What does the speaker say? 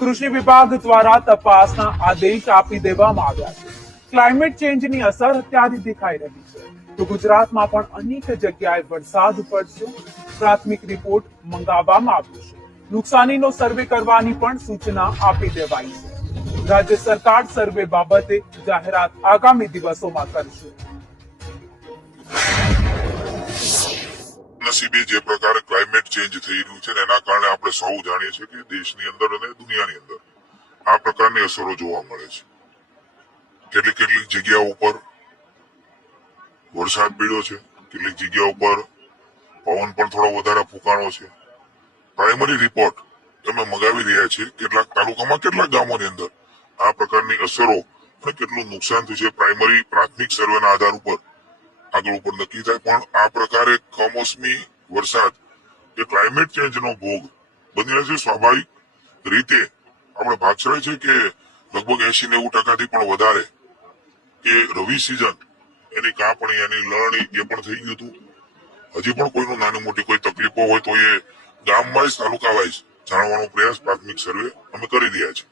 કૃષિ વિભાગ દ્વારા તપાસના આદેશ આપી દેવામાં આવ્યા છે. ક્લાઇમેટ ચેન્જની અસર અત્યારે દેખાઈ રહી છે. તો ગુજરાતમાં પણ અનેક જગ્યાએ વરસાદ પડશે. પ્રાથમિક રિપોર્ટ મંગાવવામાં આવ્યો છે. નુકસાનીનો સર્વે કરવાની પણ સૂચના આપી દેવાઈ છે. રાજ્ય સરકાર સર્વે બાબતે જાહેરાત આગામી દિવસોમાં કરશે. નસીબે જે પ્રકારે ક્લાઇમેટ ચેન્જ થઈ રહ્યું છે એના કારણે આપણે સૌ જાણીએ છીએ કે દેશની અંદર અને દુનિયાની અંદર આ પ્રકારની અસરો જોવા મળે છે. કેટલીક જગ્યાઓ ઉપર વરસાદ પડ્યો છે, કેટલીક જગ્યાઓ ઉપર પવન પણ થોડો વધારે ફૂંકાણો છે. પ્રાઇમરી રિપોર્ટ અમે મગાવી રહ્યા છીએ. કેટલાક તાલુકામાં, કેટલાક ગામોની અંદર આ પ્રકારની અસરો અને કેટલું નુકસાન થયું છે પ્રાથમિક સર્વેના આધાર ઉપર આગળ ઉપર નક્કી થાય. પણ આ પ્રકારે કમોસમી વરસાદ એ ક્લાઇમેટ ચેન્જનો ભોગ બની રહ્યો છે. સ્વાભાવિક રીતે આપણે ભાગશાળી છે કે લગભગ 80-90% પણ વધારે એ રવિ સિઝન એની કાપણી, એની લણણી એ પણ થઈ ગયું હતું. હજી પણ કોઈનું નાની મોટી કોઈ તકલીફો હોય તો એ ગામ વાઇઝ, તાલુકા વાઇઝ જાણવાનો પ્રયાસ પ્રાથમિક સર્વે અમે કરી રહ્યા છીએ.